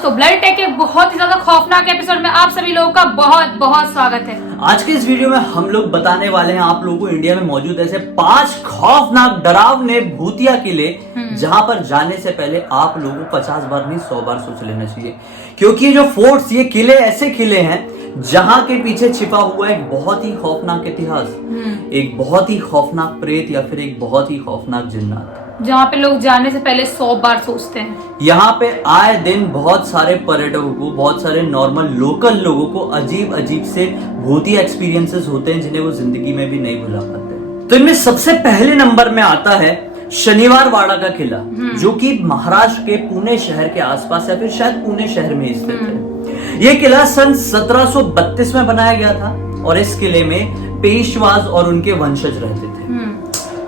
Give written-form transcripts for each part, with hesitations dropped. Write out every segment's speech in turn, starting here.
दोस्तों, blood take के बहुत ही ज्यादा खौफनाक एपिसोड में आप सभी लोगों का बहुत बहुत स्वागत है। आज के इस वीडियो में हम लोग बताने वाले हैं आप लोगों को इंडिया में मौजूद ऐसे 5 खौफनाक डरावने भूतिया किले जहां पर जाने से पहले आप लोगों को 50 बार नहीं 100 बार सोच लेना चाहिए, क्योंकि ये जो फोर्ट्स, ये किले ऐसे किले हैं जहां के पीछे छिपा हुआ एक बहुत ही खौफनाक इतिहास, एक बहुत ही खौफनाक प्रेत या फिर एक बहुत ही खौफनाक जिन्नात, जहाँ पे लोग जाने से पहले 100 बार सोचते हैं। यहाँ पे आए दिन बहुत सारे पर्यटकों को, बहुत सारे नॉर्मल लोकल लोगों को अजीब अजीब से भूतिया एक्सपीरियंसेस होते हैं जिन्हें वो जिंदगी में भी नहीं भुला पाते। तो इनमें सबसे पहले नंबर में आता है शनिवार वाड़ा का किला, जो कि महाराष्ट्र के पुणे शहर के आसपास या फिर शायद पुणे शहर में स्थित है। यह किला सन 1732 में बनाया गया था और इस किले में पेशवाज और उनके वंशज रहते थे।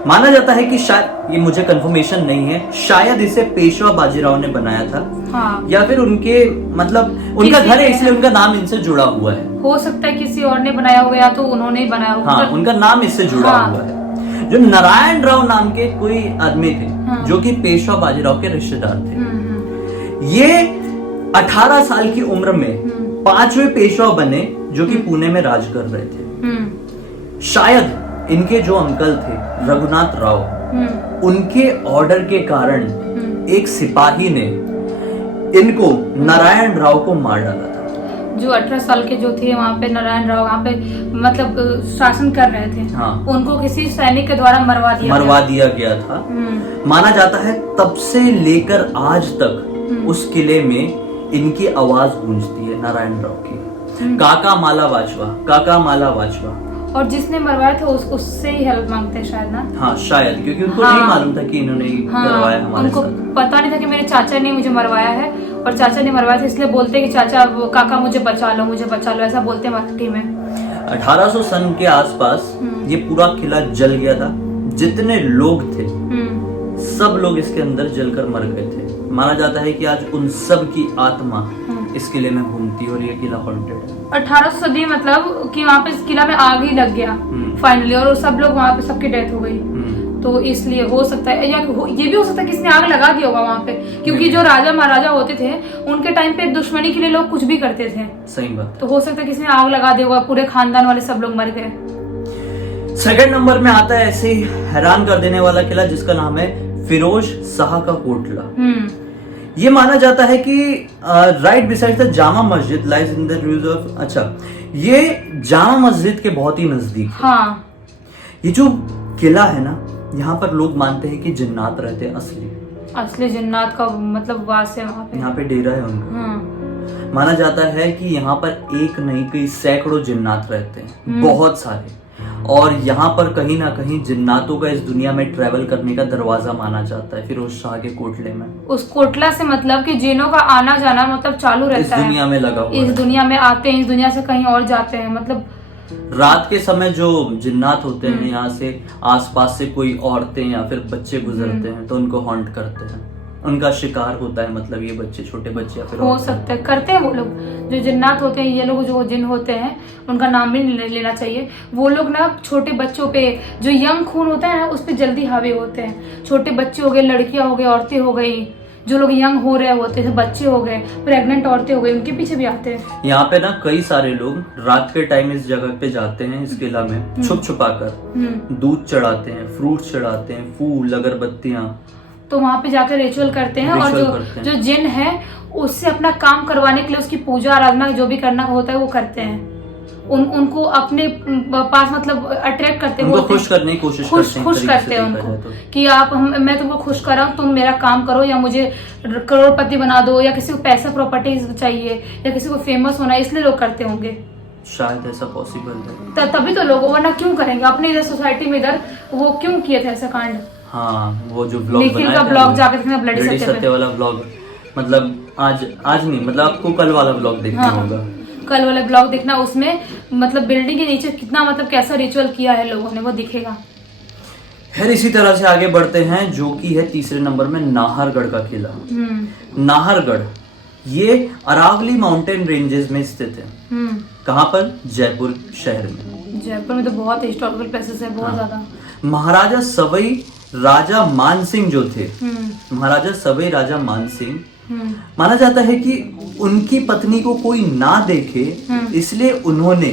माना जाता है कि शायद, ये मुझे कंफर्मेशन नहीं है, शायद इसे पेशवा बाजीराव ने बनाया था। हाँ। या फिर उनके मतलब उनका घर है इसलिए उनका नाम इनसे जुड़ा हुआ है। हो सकता है किसी और ने बनाया होगा या तो उन्होंने ही बनाया होगा। हाँ, उनका नाम इससे जुड़ा हुआ है। जो नारायण राव नाम के कोई आदमी थे, जो कि पेशवा बाजीराव के रिश्तेदार थे। ये 18 साल की उम्र में 5वें पेशवा बने, जो कि पुणे में राज कर रहे थे। शायद इनके जो अंकल थे रघुनाथ राव, उनके ऑर्डर के कारण एक सिपाही ने इनको नारायण राव को मार डाला था। जो 18 साल के जो थे वहाँ पे नारायण राव वहाँ पे मतलब शासन कर रहे थे। हाँ। उनको किसी सैनिक के द्वारा मरवा दिया गया था। माना जाता है तब से लेकर आज तक उस किले में इनकी आवाज गूंजती है, नारायण राव की। काका माला वाचवा। और जिसने मरवाया था उससे ही हेल्प मांगते हैं शायद ना। हाँ शायद, क्योंकि उनको नहीं मालूम था कि इन्होंने करवाया हमारे उनको साथ। पता नहीं था कि मेरे चाचा ने मुझे मरवाया है, और चाचा ने मरवाया था इसलिए बोलते कि चाचा काका मुझे बचा लो, ऐसा बोलते मराठी में। 1800 सन के आसपास ये पूरा किला जल गया था। जितने लोग थे सब लोग इसके अंदर जलकर मर गए थे। माना जाता है कि आज उन सब की आत्मा इस किले में घूमती है और ये किला हॉन्टेड है। 1800 सदी मतलब कि वहाँ पे इस किला में आग ही लग गया फाइनली, और सब लोग वहाँ पे सबकी डेथ हो गई। तो इसलिए हो सकता है, या ये भी हो सकता है कि इसने आग लगा दिया होगा वहाँ पे, क्योंकि जो राजा महाराजा होते थे उनके टाइम पे दुश्मनी के लिए लोग कुछ भी करते थे। सही बात। तो हो सकता है किसी ने आग लगा दिया होगा, पूरे खानदान वाले सब लोग मर गए। सेकंड नंबर में आता है ऐसे ही हैरान कर देने वाला किला जिसका नाम है फिरोज शाह का कोटला। ये माना जाता है कि right beside the Jama Masjid lies in the ROUGE of, अच्छा ये जामा मस्जिद के बहुत ही नजदीक है। हाँ। ये जो किला है ना, यहाँ पर लोग मानते हैं कि जिन्नात रहते हैं, असली जिन्नात का मतलब वास है वहाँ पे। यहाँ पे डेरा है उनका। माना जाता है कि यहाँ पर एक नहीं कई सैकड़ों जिन्नात रहते हैं, बहुत सारे। और यहाँ पर कहीं ना कहीं जिन्नातों का इस दुनिया में ट्रेवल करने का दरवाजा माना जाता है फिरोज शाह के कोटले में। उस कोटला से मतलब कि जिनों का आना जाना मतलब चालू रहता है, इस दुनिया में लगा हुआ, इस दुनिया में आते हैं, इस दुनिया से कहीं और जाते हैं। मतलब रात के समय जो जिन्नात होते हैं यहाँ से आसपास से कोई औरतें या फिर बच्चे गुजरते हैं तो उनको हॉन्ट करते हैं, उनका शिकार होता है। मतलब ये बच्चे, छोटे बच्चे या फिर हो सकते हैं, करते हैं वो लोग जो जिन्नात होते हैं। ये लोग जो जिन होते हैं उनका नाम भी नहीं लेना चाहिए। वो लोग ना छोटे बच्चों पे, जो यंग खून होता है ना, उस पे जल्दी हावी होते हैं। छोटे बच्चे हो गए, लड़कियां हो गई, औरतें हो गई, जो लोग यंग हो रहे होते हैं, बच्चे हो गए, प्रेग्नेंट औरतें हो गई, उनके पीछे भी आते हैं। यहाँ पे ना कई सारे लोग रात के टाइम इस जगह पे जाते हैं, इस किला में छुप छुपा कर दूध चढ़ाते हैं, फ्रूट्स चढ़ाते हैं, फूल, अगरबत्तियां, तो वहाँ पे जाकर रिचुअल करते हैं। और जो जिन है उससे अपना काम करवाने के लिए उसकी पूजा आराधना जो भी करना होता है वो करते हैं। उनको अपने पास मतलब अट्रैक्ट करते हैं, खुश करने की कोशिश खुश करते हैं उनको कि मैं तुमको खुश कर रहा हूँ, तुम मेरा काम करो, या मुझे करोड़पति बना दो, या किसी को पैसा प्रॉपर्टी चाहिए, या किसी को फेमस होना है, इसलिए लोग करते होंगे। शायद ऐसा पॉसिबल है, तभी तो लोग, वरना क्यों करेंगे अपने इधर सोसाइटी में, इधर वो क्यों किए थे ऐसा कांड। हाँ, वो जो ब्लॉग निखिल का ब्लॉग जाकर देखना, ब्लडी सत्य वाला ब्लॉग, मतलब आज नहीं, मतलब आपको कल वाला ब्लॉग देखना होगा, कल वाला ब्लॉग देखना। उसमें मतलब बिल्डिंग के नीचे कितना मतलब कैसा रिचुअल किया है लोगों ने, वो दिखेगा। फिर इसी तरह से आगे बढ़ते हैं, जो कि है तीसरे नंबर में नाहरगढ़ का किला। नाहरगढ़ ये अरावली माउंटेन रेंजेस में स्थित है। कहाँ पर? जयपुर शहर में। जयपुर में तो बहुत हिस्टोरिकल प्लेसेस है, बहुत ज्यादा। महाराजा सवई राजा मानसिंह जो थे, महाराजा सवई राजा मानसिंह, माना जाता है कि उनकी पत्नी को कोई ना देखे, इसलिए उन्होंने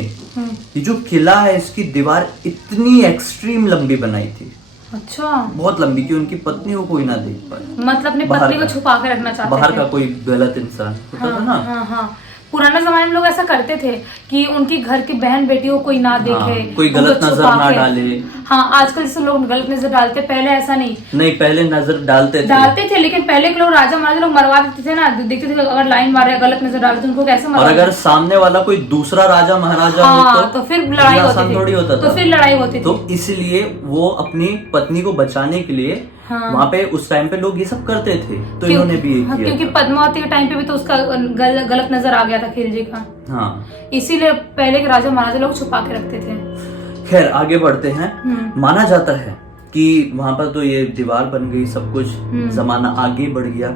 ये जो किला है इसकी दीवार इतनी एक्सट्रीम लंबी बनाई थी। अच्छा, बहुत लंबी कि उनकी पत्नी को कोई ना देख पाए, मतलब अपनी पत्नी को छुपा के रखना चाहते थे। बाहर का कोई गलत इंसान होता था ना। हाँ हाँ, पुराने जमाने में लोग ऐसा करते थे कि उनकी घर की बहन बेटी को कोई ना देखे, कोई गलत नजर ना डाले। हाँ, आजकल से लोग गलत नजर डालते, पहले ऐसा नहीं, पहले नजर डालते थे, लेकिन पहले के लोग राजा महाराजा लोग मरवा देते थे ना, देखते थे अगर लाइन मार रहे गलत नजर डालते उनको कैसे मरवा। और अगर सामने वाला कोई दूसरा राजा महाराजा हो तो फिर लड़ाई होती थी, तो फिर लड़ाई होती थी। तो इसलिए वो अपनी पत्नी को बचाने के लिए वहाँ पे उस टाइम पे लोग ये सब करते थे, तो इन्होंने भी ये किया। क्योंकि पद्मावती के टाइम पे भी तो उसका गलत नजर आ गया था खिलजी का। हाँ, इसीलिए पहले के राजा महाराजा लोग छुपा के रखते थे। खैर आगे बढ़ते हैं। माना जाता है कि वहां पर तो ये दीवार बन गई, सब कुछ जमाना आगे बढ़ गया,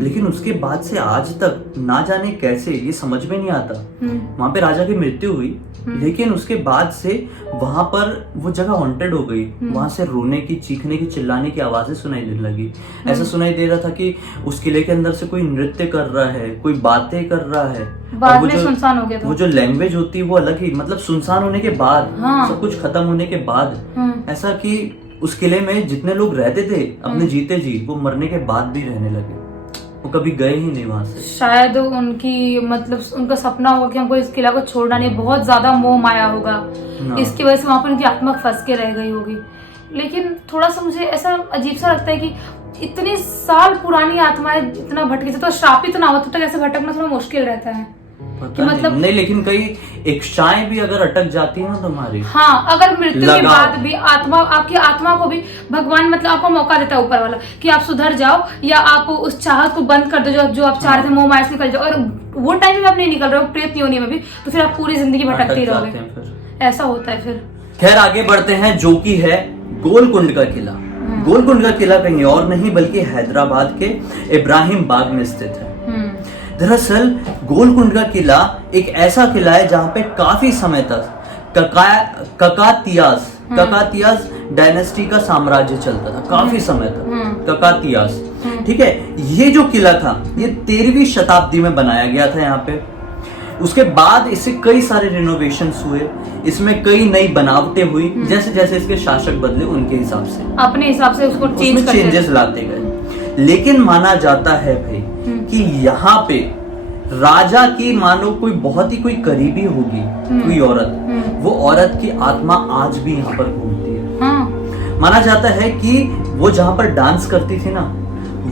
लेकिन उसके बाद से आज तक ना जाने कैसे ये समझ में नहीं आता। वहां पे राजा की मृत्यु हुई, लेकिन उसके बाद से वहां पर वो जगह हॉन्टेड हो गई। वहां से रोने की, चीखने की, चिल्लाने की आवाजें सुनाई देने लगी। ऐसा सुनाई दे रहा था कि उस किले के अंदर से कोई नृत्य कर रहा है, कोई बातें कर रहा है। बाद में सुनसान हो गया था। वो जो लैंग्वेज होती है वो अलग ही, मतलब सुनसान होने के बाद, सब कुछ खत्म होने के बाद, ऐसा कि उस किले में जितने लोग रहते थे अपने जीते जी, वो मरने के बाद भी रहने लगे, वो कभी गए ही नहीं वहां से। शायद उनकी मतलब उनका सपना होगा कि हमको इस किला को छोड़ना नहीं, बहुत ज्यादा मोह माया होगा, इसकी वजह से वहां पर उनकी आत्मा फंस के रह गई होगी। लेकिन थोड़ा सा मुझे ऐसा अजीब सा लगता है कि इतने साल पुरानी आत्माएं इतना भटकी, तो श्रापित ना हो तो ऐसे भटकना थोड़ा मुश्किल रहता है। मतलब नहीं, लेकिन कई इच्छाएं भी अगर अटक जाती है ना तुम्हारी, हाँ, अगर मृत्यु के बाद भी आपकी आत्मा को भी भगवान मतलब आपको मौका देता है ऊपर वाला कि आप सुधर जाओ, या आप उस चाहत को बंद कर दो जो आप चाह रहे थे, मोह माया से निकल जाओ। और वो टाइम में आप नहीं निकल रहे हो प्रेत योनि में भी, तो फिर आप पूरी जिंदगी भटकते रहोगे, ऐसा होता है फिर। खैर आगे बढ़ते हैं, जो कि है गोलकुंड का किला। गोलकुंड का किला कहीं और नहीं बल्कि हैदराबाद के इब्राहिम बाग में स्थित है। दरअसल गोलकुंड का किला एक ऐसा किला है जहाँ पे काफी समय तक ककातियास डायनेस्टी का साम्राज्य चलता था, काफी समय तक ककातियास। ठीक है, ये जो किला था ये 13वीं शताब्दी में बनाया गया था यहाँ पे। उसके बाद इससे कई सारे रिनोवेशंस हुए, इसमें कई नई बनावटें हुई, जैसे जैसे इसके शासक बदले उनके हिसाब से, अपने हिसाब से उसको चेंजेस लाते गए। लेकिन माना जाता है भाई कि यहाँ पे राजा की मानो कोई बहुत ही कोई करीबी होगी, कोई औरत, वो औरत की आत्मा आज भी यहाँ पर घूमती है। माना जाता है कि वो जहाँ पर डांस करती थी ना,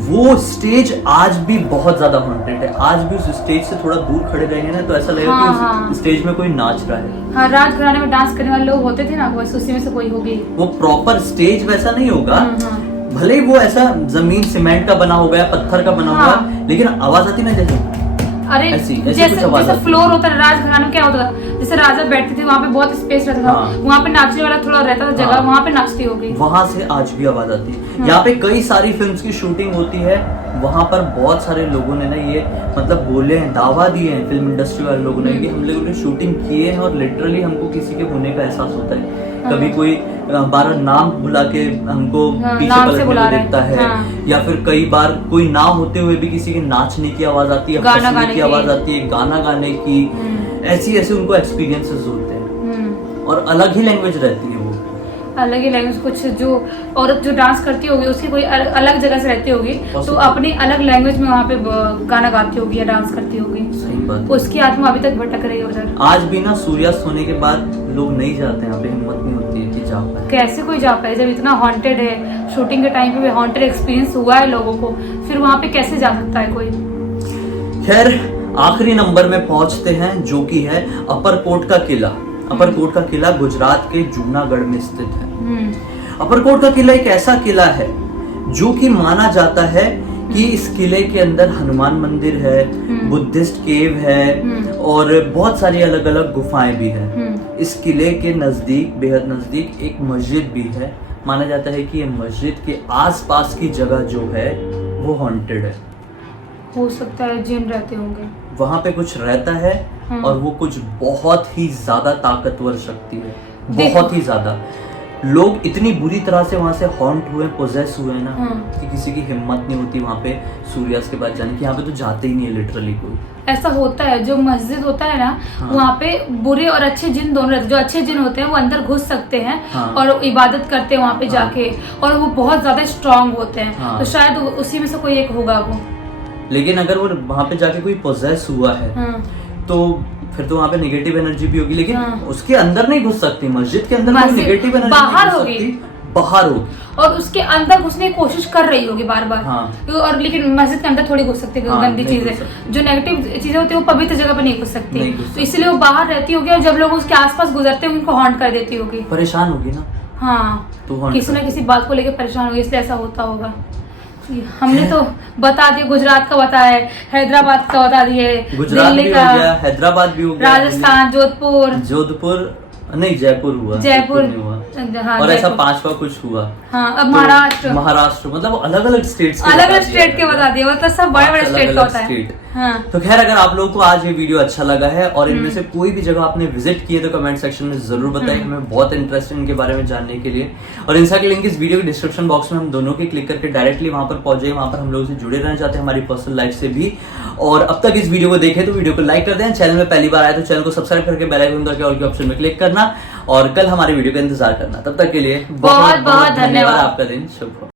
वो स्टेज आज भी बहुत ज्यादा हॉन्टेड है। आज भी उस स्टेज से थोड़ा दूर खड़े रहेंगे ना तो ऐसा लगेगा कि उस स्टेज में कोई नाच रहा है। हाँ, राजघराने में डांस करने वाले लोग होते थे ना, वैसे उसी में से कोई होगी। वो प्रॉपर स्टेज वैसा नहीं होगा, भले ही वो ऐसा जमीन सीमेंट का बना होगा या पत्थर का बना होगा, लेकिन आवाज आती ना जैसे, अरे जैसे फ्लोर होता है राजघराने में, क्या होता था जैसे राजा बैठते थे वहाँ पे बहुत स्पेस रहता था, वहाँ पे नाचने वाला थोड़ा रहता था जगह, वहाँ पे नाचती होगी, वहाँ से आज भी आवाज आती है। यहाँ पे कई सारी फिल्म्स की शूटिंग होती है, वहाँ पर बहुत सारे लोगों ने ना ये मतलब बोले हैं, दावा दिए हैं फिल्म इंडस्ट्री वाले लोगों ने कि हम लोगों ने शूटिंग किए हैं और लिटरली हमको किसी के होने का एहसास होता है। कभी कोई 12 नाम बुला के हमको पीछे पलटने को देखता है, या फिर कई बार कोई ना होते हुए भी किसी के नाचने की आवाज आती है, हंसने की आवाज आती है, गाना गाने की, ऐसी ऐसे उनको एक्सपीरियंसेस होते हैं। और अलग ही लैंग्वेज रहती है, वो अलग ही लैंग्वेज, कुछ जो औरत जो डांस करती होगी उसकी कोई अलग जगह से रहती होगी, तो अपनी अलग लैंग्वेज में वहाँ पे गाना गाती होगी या डांस करती होगी। सही बात। उसकी आत्मा अभी तक भटक रही है उधर। आज भी ना सूर्यास्त होने के बाद लोग नहीं जाते, यहाँ पे हिम्मत नहीं होती है कि जा पाए। कैसे कोई जा पाए जब इतना हॉन्टेड है, शूटिंग के टाइम पे भी हॉन्टेड एक्सपीरियंस हुआ है लोगों को, फिर वहाँ पे कैसे जा सकता है कोई। खैर आखिरी नंबर में पहुंचते हैं, जो कि है अपरकोट का किला। अपरकोट का किला गुजरात के जूनागढ़ में स्थित है। अपरकोट का किला एक ऐसा किला है जो कि माना जाता है कि इस किले के अंदर हनुमान मंदिर है, बुद्धिस्ट केव है और बहुत सारी अलग अलग गुफाएं भी है। इस किले के नजदीक, बेहद नजदीक एक मस्जिद भी है। माना जाता है कि ये मस्जिद के आसपास की जगह जो है वो हॉन्टेड है। हो सकता है जिन रहते होंगे वहां पे, कुछ रहता है और वो कुछ बहुत ही ज्यादा ताकतवर शक्ति है, बहुत ही ज्यादा। लोग इतनी बुरी तरह से वहां से हॉन्ट हुए, पोजेस हुए ना कि किसी की हिम्मत नहीं होती वहां पे सूर्यास्त के बाद जाने की। यहाँ पे तो जाते ही नहीं है लिटरली कोई। ऐसा होता है, जो मस्जिद होता है ना, वहाँ पे बुरे और अच्छे जिन दोनों रहते हैं। जो अच्छे जिन होते हैं वो अंदर घुस सकते हैं और इबादत करते हैं वहाँ पे जाके, और वो बहुत ज्यादा स्ट्रांग होते हैं। तो शायद उसी में से कोई एक होगा वो। लेकिन अगर वो वहां पे जाके कोई पोजेस हुआ है तो फिर तो वहाँ पे नेगेटिव एनर्जी भी होगी, लेकिन उसके अंदर नहीं घुस सकती। मस्जिद के अंदर कोई नेगेटिव एनर्जी बाहर होगी, बाहर होगी, और उसके अंदर घुसने की कोशिश कर रही होगी बार बार। और लेकिन मस्जिद के अंदर थोड़ी घुस सकती है गंदी चीजें। जो नेगेटिव चीजें होती है वो पवित्र जगह पर नहीं घुस सकती, तो इसलिए वो बाहर रहती होगी। और जब लोग उसके आसपास गुजरते हैं उनको हॉन्ट कर देती होगी, परेशान होगी ना। हाँ, तो किसी न किसी बात को लेकर परेशान होगी, इसलिए ऐसा होता होगा। हमने तो बता दिया, गुजरात का बताया है, हैदराबाद का बता दिए, दिल्ली का, हैदराबाद भी हो गया, राजस्थान, जोधपुर नहीं, जयपुर हुआ, जयपुर नहीं हुआ। हाँ, और ऐसा 5वां कुछ हुआ। हाँ, अब तो महाराष्ट्र मतलब अलग अलग स्टेट्स के बता दिए, मतलब सब बड़े बड़े स्टेट का होता है। हाँ। तो खैर, अगर आप लोगों को आज ये वीडियो अच्छा लगा है और इनमें से कोई भी जगह आपने विजिट की है तो कमेंट सेक्शन में जरूर बताएं। हमें बहुत इंटरेस्ट है इनके बारे में जानने के लिए। और इंस्टा की लिंक इस वीडियो के डिस्क्रिप्शन बॉक्स में हम दोनों के क्लिक करके डायरेक्टली वहां पर पहुंच जाए। वहां पर हम लोगों से जुड़े रहना चाहते हैं, हमारी पर्सनल लाइफ से भी। और अब तक इस वीडियो को देखे तो वीडियो को लाइक कर दें, चैनल में पहली बार आए तो चैनल को सब्सक्राइब करके बेल आइकन दबा के ऑल के ऑप्शन में क्लिक करना, और कल हमारी वीडियो का इंतजार करना। तब तक के लिए बहुत बहुत धन्यवाद। आपका दिन शुभ हो।